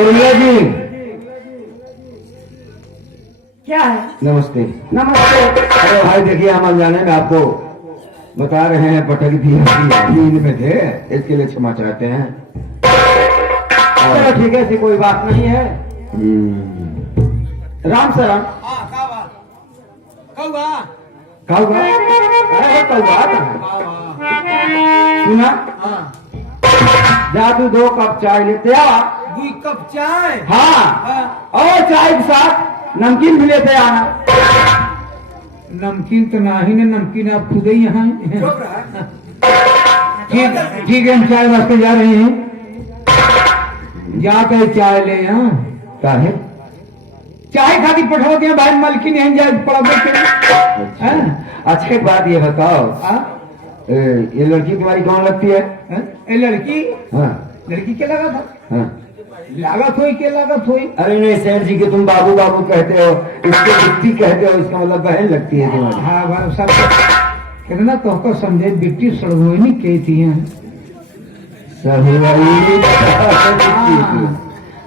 उर्मिला जी क्या है? नमस्ते। नमस्ते। अरे भाई देखिए, हम अनजाने में आपको बता रहे हैं, पटक दिया नींद में थे, इसके लिए क्षमा चाहते हैं। चलो ठीक है, ऐसी कोई बात नहीं है। राम शरण। कौआ अरे कौआ सुना, जा तू 2 कप चाय लेते आ। 2 कप चाय? हाँ, और चाय के साथ नमकीन भी लेते आना। नमकीन तो नहीं ना, नमकीन आप खुद ही यहाँ ठीक ठीक है, हम चाय वास्ते जा रहे हैं। जाकर चाय ले यहाँ। क्या है? चाय खाती पठो के भाई मलकी नहीं जाए पड़ा अच्छा, एक बात ये बताओ, ये लड़की तुम्हारी कौन लगती है? ए लड़की? हाँ लड़की क्या लगा था? हाँ। लागत हुई क्या लागत हुई? अरे नहीं सेठ जी के तुम बाबू बाबू कहते हो, इसको बिट्टी कहते हो, इसका मतलब बहन लगती है तुम्हारी। हाँ भाई सब कितना तो समझे, बिट्टी सड़गोनी कहती है।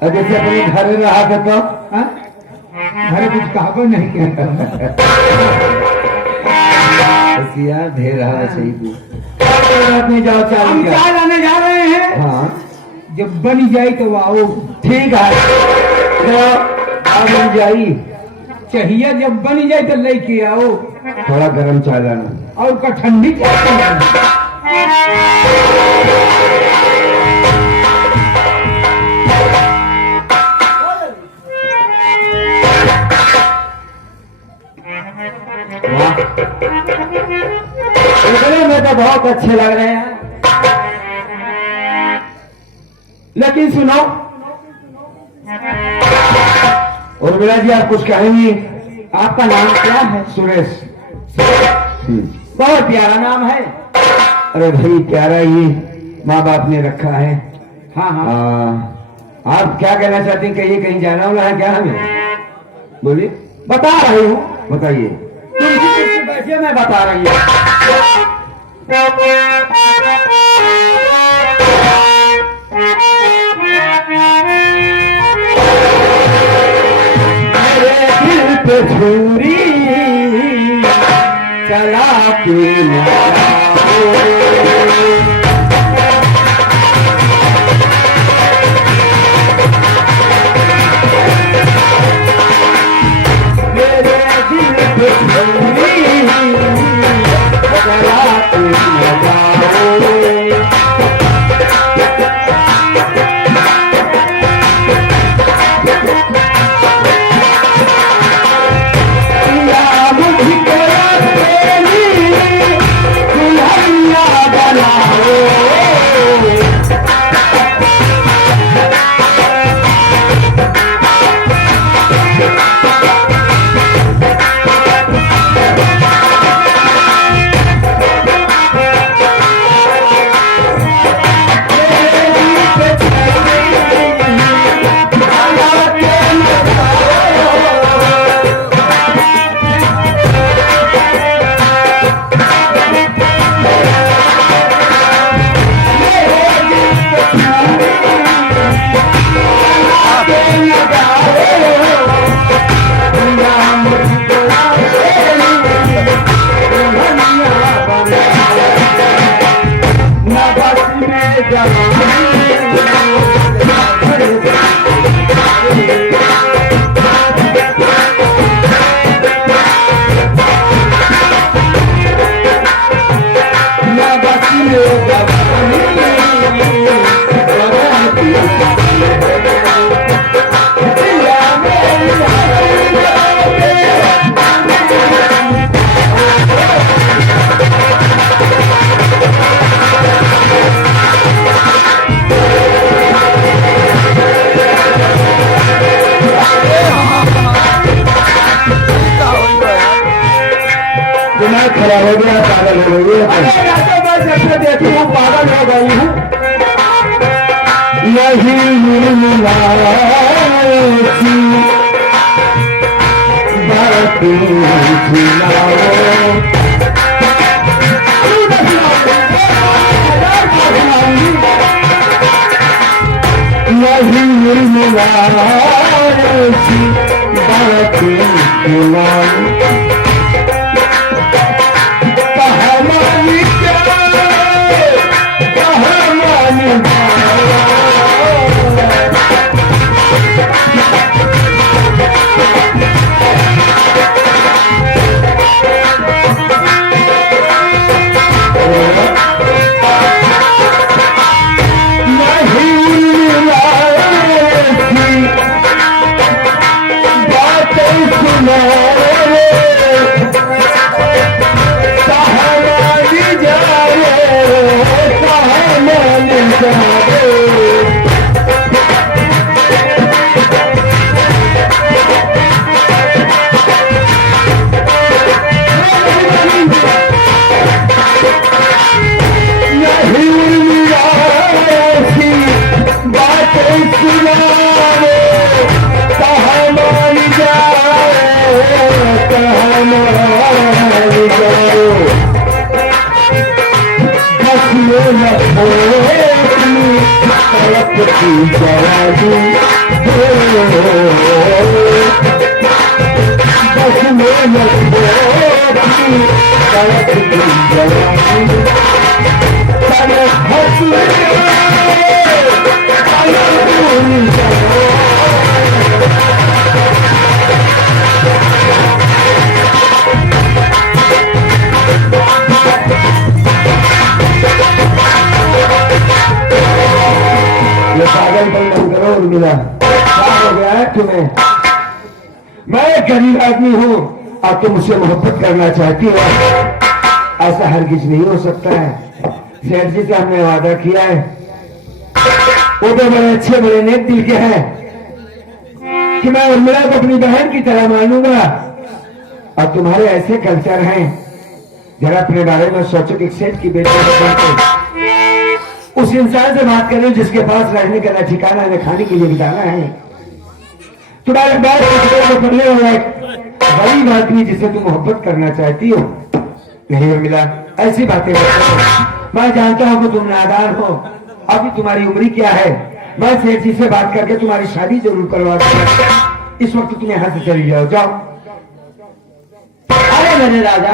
जैसे अपने घर रहा था तो अरे कुछ कहा नहीं कहता। दे रहा सही तू। अपने जाओ हम चाय चाय लाने जा रहे हैं। हाँ जब बनी जाए तो आओ। ठीक है, तो आप बन जाई। चाहिए जब बनी जाए तो लेके आओ। थोड़ा गर्म चाय लाना। और का ठंडी चाय। में तो बहुत अच्छे लग रहे हैं, लेकिन सुनो उर्मिला जी, आप कुछ कहेंगी? आपका नाम क्या है? सुरेश। बहुत प्यारा नाम है। अरे भाई प्यारा ही माँ बाप ने रखा है। हाँ हाँ। आप क्या कहना चाहती हैं? कहिए, कहीं जाना वाला है क्या हमें? बोलिए। बता रही हूँ, बताइए। तुम कुर्सी बैठिए, मैं बता रही हूँ। मेरे दिल पे छुरी चला के न जाओ। मेरे दिल पे छुरी चला के न जाओ। दिमाग खराब हो गया, पागल हो गई। जैसे देखी हूँ पागल हो गई हूँ। यही नहीं मुरमुरासी बातें सुनाऊं कहाँ मानी जाए कहाँ मानी जाए मिला क्या हो गया है तुम्हें? मैं एक गरीब आदमी हूं और तुम मुझसे मोहब्बत करना चाहती हो, ऐसा हरगिज नहीं हो सकता है। सेठ जी से हमने वादा किया है, वो तो बड़े अच्छे बड़े नेक दिल के हैं कि मैं उर्मिला को अपनी बहन की तरह मानूंगा। और तुम्हारे ऐसे कल्चर हैं, जरा अपने बारे में सोचो कि सेठ की बेटी उस इंसान से बात कर रहे हो जिसके पास रहने का न ठिकाना है, खाने के लिए बिताना है। तुम्हारे बात पढ़ने वाला एक गरीब आदमी जिसे तुम मोहब्बत करना चाहती हो, नहीं मिला। ऐसी बातें मैं जानता हूं कि तुम नादान हो, अभी तुम्हारी उम्र क्या है। मैं सेठ जी से बात करके तुम्हारी शादी जरूर करवा दूंगा। इस वक्त तुम यहां से चली जाओ, जाओ। अरे मेरे राजा,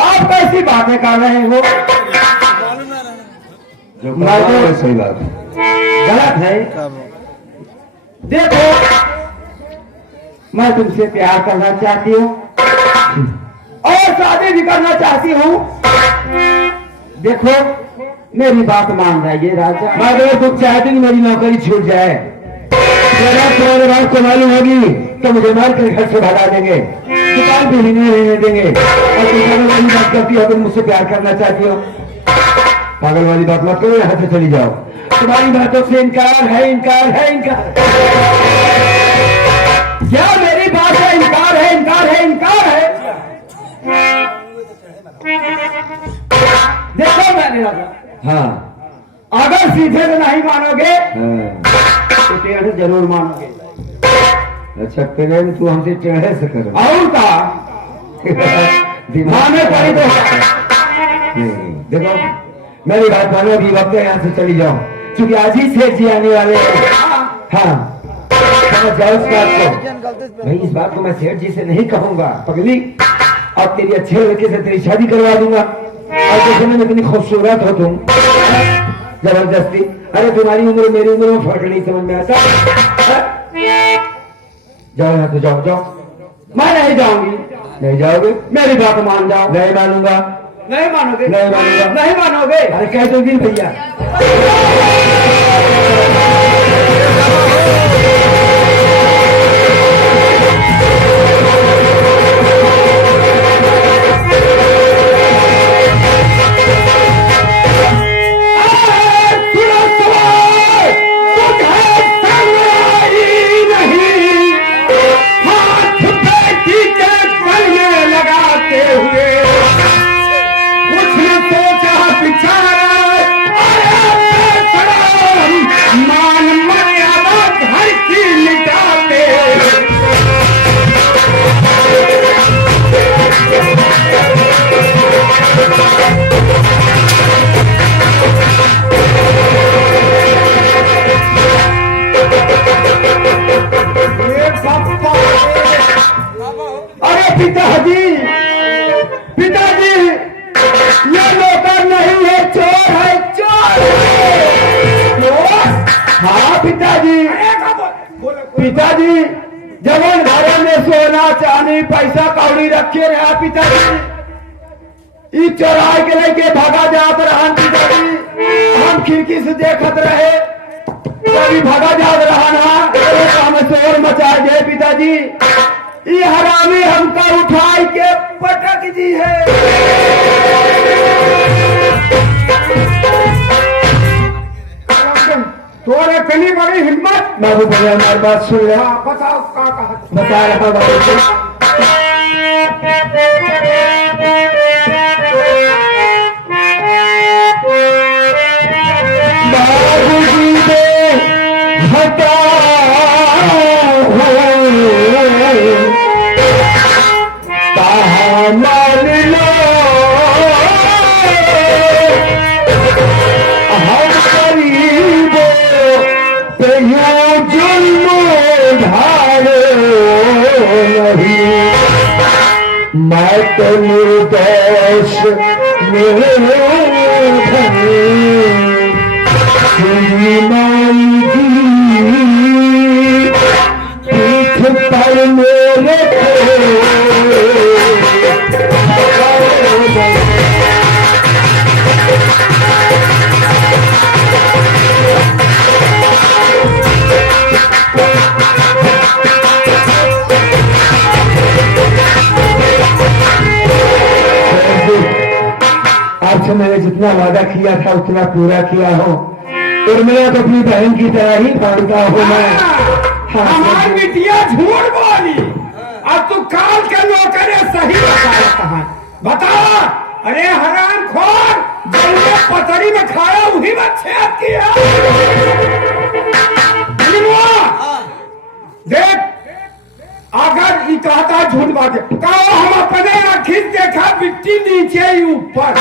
आप कैसी बातें कर रहे हो? सही बात गलत है। देखो, मैं तुमसे प्यार करना चाहती हूँ और शादी भी करना चाहती हूँ। देखो, मेरी बात मान जाइए राजा। मैं अगर तुम चाहती कि मेरी नौकरी छूट जाए, तुम्हारे बात को मालूम होगी तो मुझे मार कर घर से भगा देंगे, दुकान भी नहीं रहने देंगे। और तुम वाली बात करती हो, तुम मुझसे प्यार करना चाहती हो, पागल वाली बात मत करो, यहाँ से चली जाओ। तुम्हारी बातों से इनकार है, इनकार है, इनकार। क्या मेरी बात है? इनकार है, इनकार है, इनकार है। देखो मैंने राजा, हाँ अगर सीधे से नहीं मानोगे हाँ। तो टेढ़े जरूर मानोगे। अच्छा तेरे तू हमसे टेढ़े से करो और का माने पड़ी तो नहीं। देखो मेरी बात मानो, अभी वक्त है, यहाँ से चली जाओ, क्योंकि आज ही सेठ जी आने वाले हैं। हाँ समझ जाओ इस बात को। भाई इस बात को मैं सेठ जी से नहीं कहूंगा पगली, और तेरी अच्छे लड़के से तेरी शादी करवा दूंगा। और देखने में इतनी खूबसूरत हो तुम, जबरदस्ती। अरे तुम्हारी उम्र मेरी उम्र में फर्क नहीं समझ में आता। जाओ यहाँ से, जाओ जाओ। मैं नहीं जाऊंगी। नहीं जाओगे? मेरी बात मान जाओ। नहीं मानूंगा। नहीं मानोगे? नहीं मानूंगा। नहीं मानोगे? अरे कह दोगी भैया। सोचा विचार पिताजी जवन घरे में सोना चांदी पैसा कौड़ी रखे रहा पिताजी, ई चोराई के लेके भागा जात रहन पिताजी। हम खिड़की से देखत रहे, कभी भागा जात रहन, हमें शोर मचा गए पिताजी। ई हरामी हमका उठाई के पटक दी है। तोरे इतनी बड़ी हिम्मत। बाबू भैया हमारी बात सुन ले। हाँ, बताओ क्या कहा। बता रहा बाबू। बाबूजी ने हटा मान लो हम गरीबों पे यूं जुल्म ढालो नहीं, मैं तो निर्दोष माई की पीठ पर मेरे आपसे मैंने जितना वादा किया था उतना पूरा किया हो, और मैं तो अपनी बहन की तरह ही मानता हूँ मैं। हमारी बिटिया झूठ बोली, अब तू काल के नौकर सही बताया। बताओ, अरे हराम खोर, जल्दी पतरी में खाया वही बच्चे आपकी है। देख, अगर ये कहता झूठ बात, कहो हम अपने आखिर देखा बिट्टी नीचे ही ऊपर।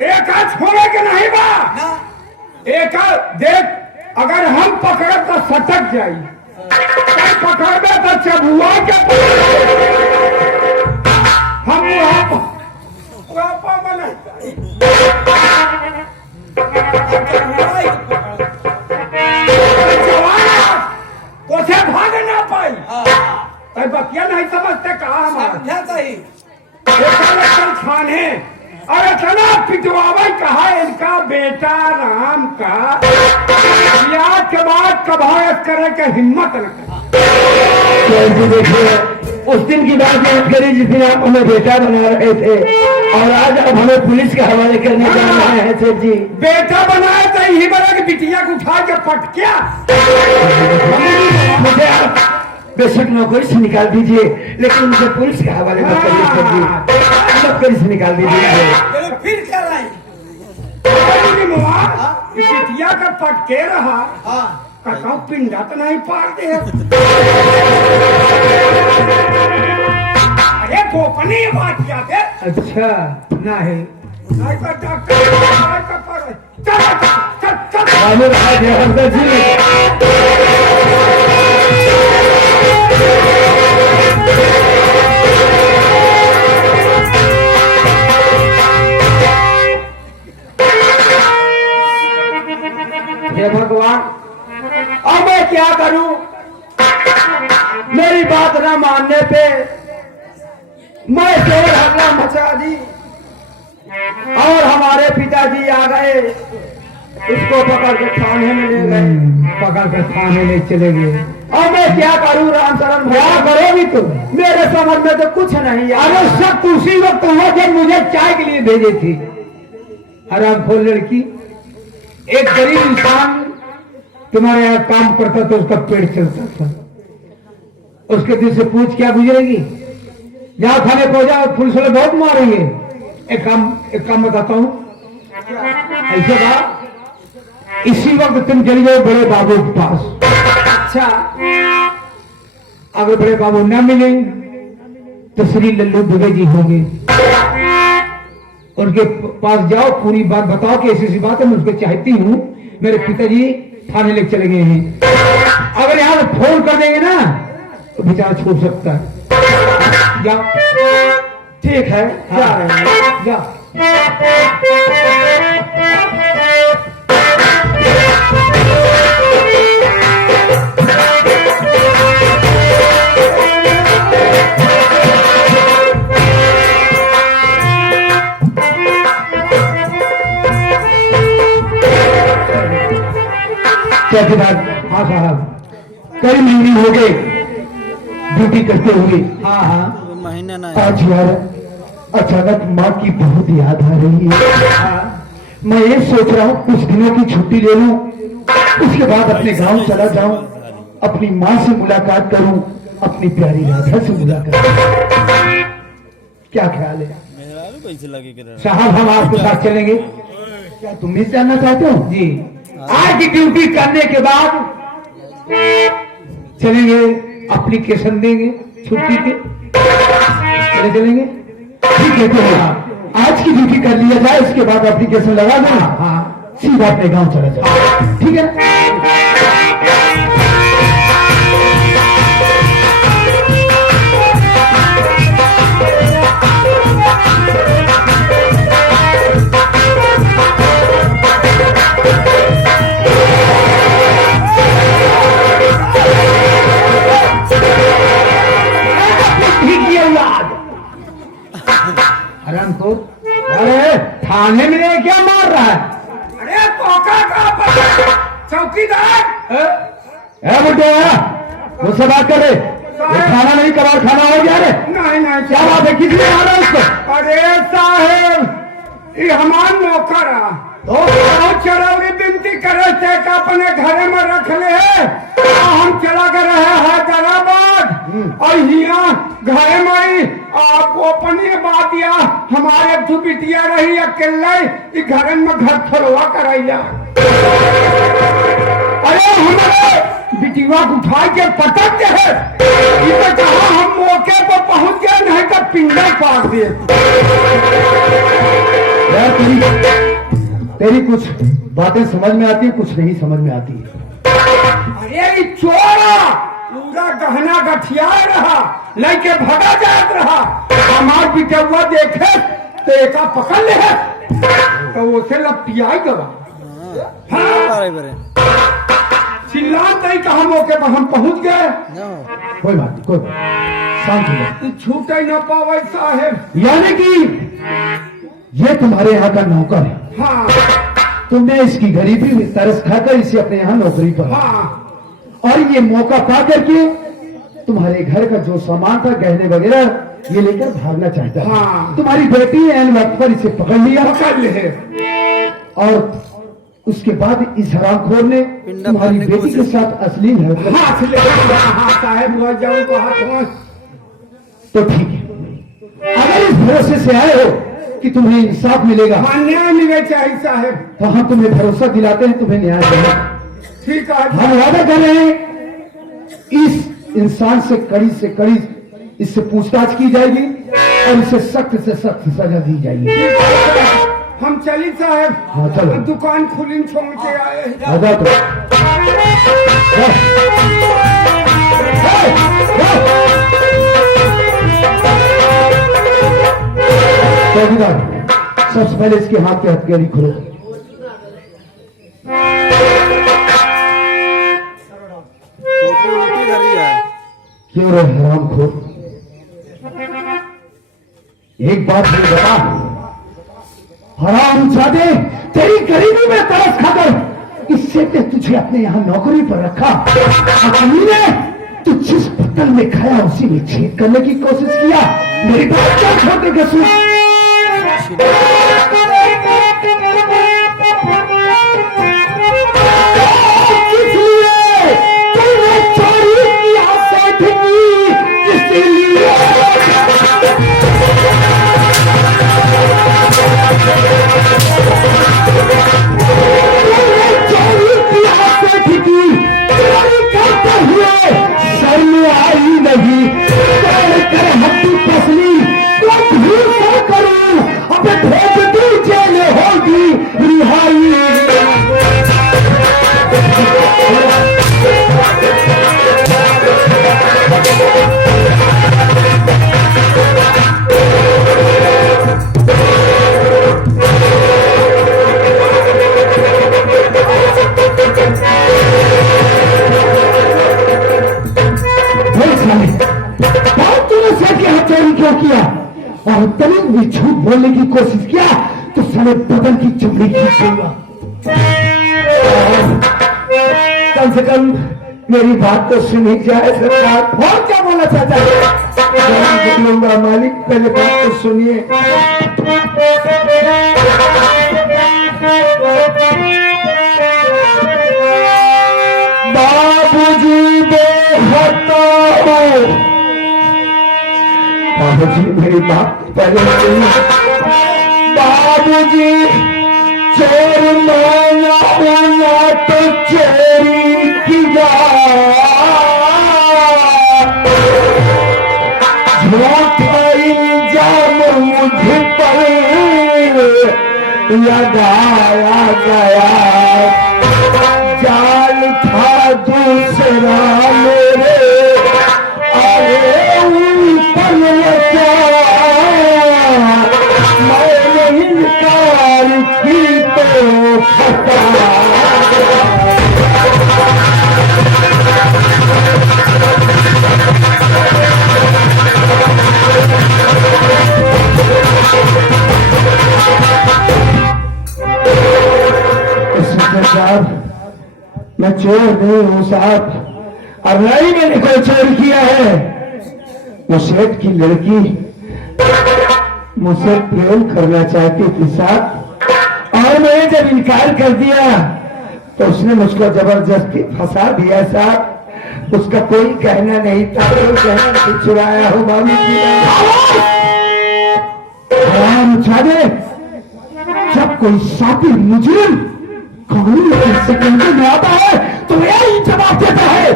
एक छोड़े के नहीं बा, एक देख, अगर हम पकड़े तो सटक जाई, पकड़े तो चबुआ के हम उसे भाग ना पाई। बतिया नहीं समझते कहा हमारे खाने और इतना पिटवावा कहा इनका बेटा राम का ब्याह के बाद कभायत करे के हिम्मत न करे। देखिए, उस दिन की बात याद करिए जिस दिन आप हमें बेटा बना रहे थे, और आज आप हमें पुलिस के हवाले करने जा रहे हैं। सर जी, बेटा बनाया तो यही बना कि बिटिया को उठा के पटकिया। मुझे आप बेशक नौकरी से निकाल दीजिए, लेकिन मुझे पुलिस के हवाले मत करिए। सर जी, नौकरी से निकाल दीजिए। फिर क्या लाई बिटिया का पटके रहा, कहता पिंडा तो नहीं पार दे। अरे गोपनीय बात क्या थे। अच्छा ना है, नहीं तो डॉक्टर चल चल चल हे भगवान, अब मैं क्या करूं? मेरी बात न मानने पे मैं केवल हल्ला मचा दी और हमारे पिताजी आ गए, उसको पकड़ के थाने में ले गए। पकड़ कर थाने ले चले गए। और मैं क्या करूं राम शरण? क्या करोगी तुम? मेरे समझ में तो कुछ नहीं। अरे सब उसी वक्त हुआ जब मुझे चाय के लिए भेजे थी। हराम खोर लड़की, एक गरीब इंसान तुम्हारे यहाँ काम करता तो उसका पेट चलता था, उसके दिल से पूछ क्या गुजरेगी? जहाँ थाने पहुंचा पुलिस वाले बहुत मारेंगे। एक काम बताता हूँ, ऐसे बात इसी वक्त तुम चली जाओ बड़े बाबू के पास। अच्छा, अगर बड़े बाबू न मिले तो श्री लल्लू दुबे जी होंगे, उनके पास जाओ, पूरी बात बताओ कि ऐसी ऐसी बात है, मैं उसको चाहती हूँ, मेरे पिताजी थाने लेके चले गए हैं। अगर यहाँ फोन कर देंगे ना तो बेचारा छूट सकता है। जाओ। ठीक है, जा रहे हैं। जाओ। चौकीदार, हाँ साहब। कई महीने हो गए ड्यूटी करते हुए। हाँ हाँ महीना ना आज यार अचानक माँ की बहुत याद आ रही है। हाँ। मैं ये सोच रहा हूँ कुछ दिनों की छुट्टी ले लूं, उसके बाद अपने गांव चला जाऊं, अपनी माँ से मुलाकात करूं, अपनी प्यारी राधा से मुलाकात करूं। क्या ख्याल है मेहरारू कैसे लगे कर साहब हम आपके साथ चलेंगे। क्या तुम भी जानना चाहते हो? जी आज की ड्यूटी करने के बाद चलेंगे, एप्लीकेशन देंगे छुट्टी के, चलेंगे। ठीक है तो आज की ड्यूटी कर लिया जाए, उसके बाद एप्लीकेशन लगा दो, हाँ सीधा अपने गांव चला जाए। ठीक है। हराम को अरे थाने में ये क्या मार रहा है? अरे पोका का चौकीदार ए बुड्ढे, मुझसे बात कर रहे? ये खाना नहीं, कबाड़ खाना हो गया रे। नहीं नहीं क्या बात है, किसने मारा उसको? अरे साहेब ये हमार नौकर है। चरौरी बिनती करे थे कि अपने घरे में रख ले। हम चला कर रहे हैदराबाद और यहाँ घरे में ही आपको अपनी बात दिया। हमारे दो बिटिया रही अकेले घर में घर थोड़वा कराइला। अरे हमारे बिटिया को उठा के पटक दे है। इसे कहा हम मौके पर पहुंच गए, नहीं तो पिंडा पार दे। यार तेरी कुछ बातें समझ में आती है, कुछ नहीं समझ में आती है। अरे ये चोरा पूरा गहना गठिया रहा, लेके भगा जात रहा। हमार बिटुआ देखे तो एका पकड़ ले है तो उसे लपटियाई गवा। बारे बारे चिल्लान नहीं कहा मौके पर हम पहुंच गए। कोई बात नहीं, कोई बात नहीं, शांत हो जाओ। छूटे न पावे साहेब। यानी कि ये तुम्हारे यहाँ का नौकर है। हाँ तुमने इसकी गरीबी में तरस खाकर इसे अपने यहाँ नौकरी पर रखा। हाँ और ये मौका पा करके तुम्हारे घर का जो सामान था, गहने वगैरह, ये लेकर भागना चाहता है। हाँ। तुम्हारी बेटी एन वक्त पर इसे पकड़ लिया, पकड़ ले है। और उसके बाद इस हरामखोर ने तुम्हारी करने की बेटी के कोशिश साथ अश्लील हरकत। हाथ ले हाँ साहेब वो जाऊँ को हाथ में। तो ठीक है, अगर इस भरोसे से आए हो कि तुम्हें इंसाफ मिलेगा, न्याय मिले चाहिए साहेब। तो हम तुम्हें भरोसा दिलाते हैं, तुम्हें न्याय देंगे। ठीक है हम वादा कर रहे हैं, इस इंसान से कड़ी इससे पूछताछ की जाएगी और इसे सख्त से सख्त सजा दी जाएगी। हम चली साहेब। हाँ चलो, दुकान खुली छोड़ के आए। आजा तो। चौकीदार, सबसे पहले इसके हाथ की हथकड़ी खोलो। उल्टी धरी है क्यों रे हरामखोर, एक बात मुझे बता, हरामजादे, तेरी गरीबी में तरस खाकर इससे ने तुझे अपने यहाँ नौकरी पर रखा। ने तू जिस पत्तल में खाया उसी में छेद करने की कोशिश किया। मेरी बात क्या छोटे कसू? किया और तभी भी झूठ बोलने की कोशिश किया तो सारे बदन की चमड़ी खींच दूंगा। कम से कम मेरी बात तो सुनी जाए सरकार। और क्या बोला चाचा? निकलूंगा मालिक, पहले बात तो सुनिए। बाबूजी बेहता हो, बाबूजी मेरी बात पहले सुनिए। बाबूजी चोर माना होना तो चोरी की झूठ का इल्जाम मुझ पर लगाया गया, जाल था दूसरा मेरे अरे ऊपर लगा, मैंने इनकार की तो फटा। साहब मैं चोर नहीं हूं साहब, और नहीं मैंने कोई चोर किया है। वो सेठ की लड़की मुझसे प्रेम करना चाहती थी साहब, और मैंने जब इनकार कर दिया तो उसने मुझको जबरदस्ती फंसा दिया साहब। उसका कोई कहना नहीं था, कोई कहना नहीं चुराया हो मामी जी। छादे, जब कोई शातिर मुजरिम कानून के शिकंजे में आता है तो यही जवाब देता है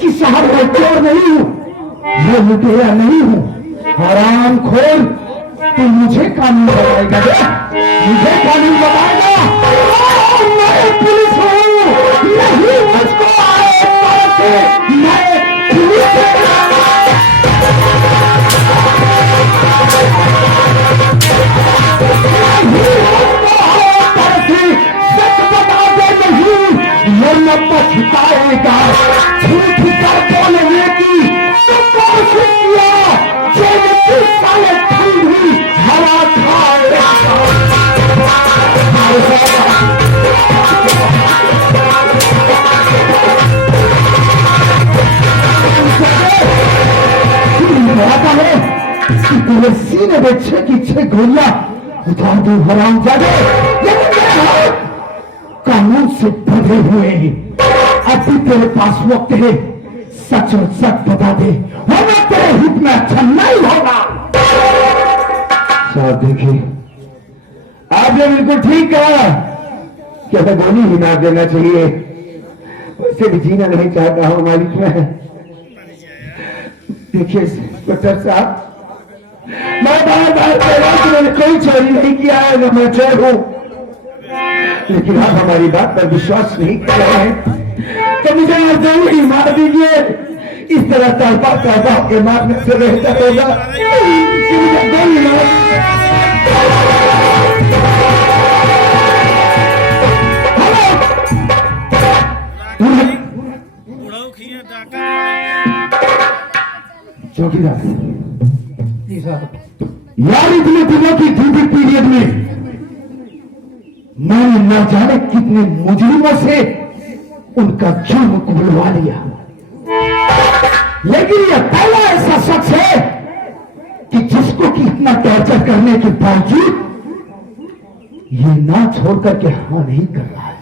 कि साहब मैं चोर नहीं हूं, मैं लुटेरा नहीं हूं। हराम खोर, तू मुझे कानून बताएगा बे, मुझे कानून बताएगा। मैं पुलिस हूं, नहीं मुझको आए मैं पुलिस वरना पछताएगा। झूठ कर बोलने की तो कोशिश किया, जैसे साले ठंडी हवा खाएगा। है कि तेरे सीने में 6 की 6 गोलियां उतार दू हराम जादे, लेकिन मेरे हाथ कानून से बंधे हुए हैं। अब भी तेरे पास वक्त है, सच और सच बता दे, वरना तेरे हित में अच्छा नहीं होगा। साहब देखिए, आपने बिल्कुल ठीक कहा कि हमें गोली ही मार देना चाहिए, वैसे भी जीना नहीं चाहता हूं मालिक मैं। देखिए इंस्पेक्टर साहब, मैं बार बार कह रहा हूं कि मैंने कोई चोरी नहीं किया है, न मैं चोर हूं, लेकिन आप हमारी बात पर विश्वास नहीं कर रहे हैं तो मुझे आज जरूर ही मार दीजिए। इस तरह तड़पा तड़पा के मारने से बेहतर होगा कि मुझे गोली मार। चौकीदार यार, इतने दिनों की ड्यूटी पीरियड में मैंने न जाने कितने मुजरिमों से उनका जुर्म को बुलवा लिया, लेकिन यह पहला ऐसा शख्स है कि जिसको कि इतना टॉर्चर करने के बावजूद ये ना छोड़ करके हाँ नहीं कर रहा है।